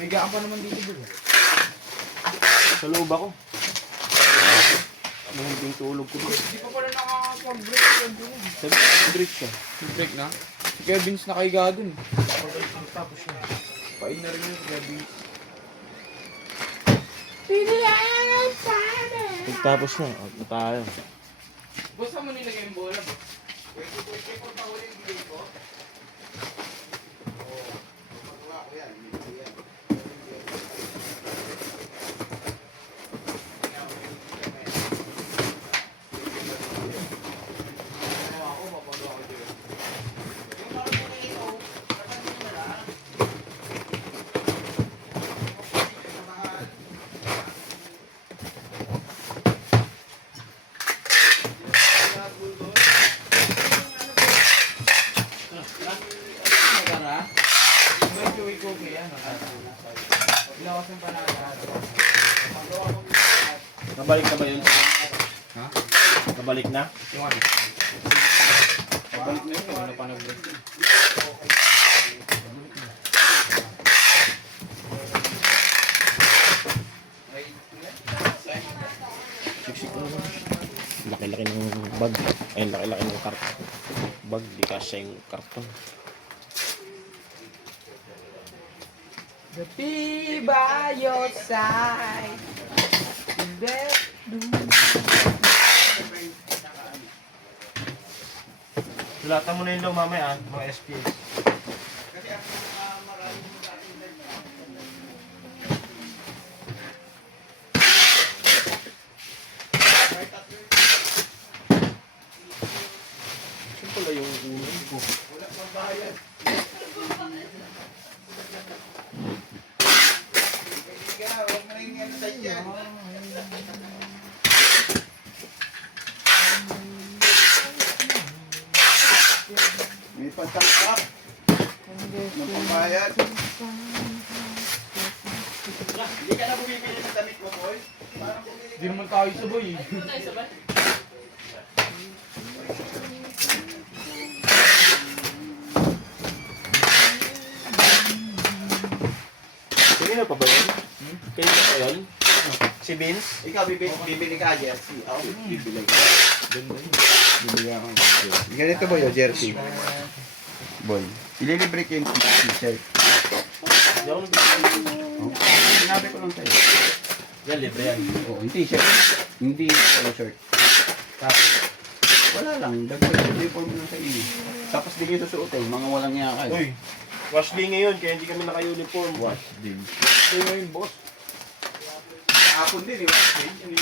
May gaan pa naman dito bro. Sa loob ako. Mahinding tulog ko dito. Hindi pa pala nakakapag-break. Break siya. Break na? Si Kevin's nakahiga dun. Tapos siya. Pain na rin yung Kevin's. Tapos na. Out na tayo. Boss, saan mo nilagay yung bola ba? Pwede po pa huli yung game ko? Oo. Magawa ko yan. Nabalik na ba yun? Ha? Nabalik na? Yung ano? Pabalik na yun. Ano pa nag-break? Siksik ko naman. Laki-laki ng bag. Ay, laki-laki ng karton. Bag, di kasya yung karton. The be by your side. Sulatan mo na yun daw mamaya, mga SPS. Saan pala yung ulam ko? Wala pang bayad. Huwag mo na yung ano sa'yo yan. May pagtangkap. Ng pambayad. Hindi ka na bumibili ng damit mo, boy? Hindi naman tayo sabay eh. Hindi tayo sabay? Kanina pa ba yun? Kanina pa yun? Si Vince? Ikaw, bibili ka jersey. Ako, bibili ka. Ganda yun. Bibili ako ng jersey. Ganito ba yung jersey? Boy. Ililibre ko yung t-shirt. Hindi ako nag-ibig. Oh. Sinabi ko lang sa'yo. Yan, libre yan. Oo, yung t-shirt. Hindi yung shirt. Tapos, wala lang. Dagdag uniform lang sa inyo. Tapos di nyo susuotin. Mga walang nga kayo. Uy, wash day ngayon, kaya hindi kami naka-uniform. Wash din. Ito yung boss. Kahapon din, wash din.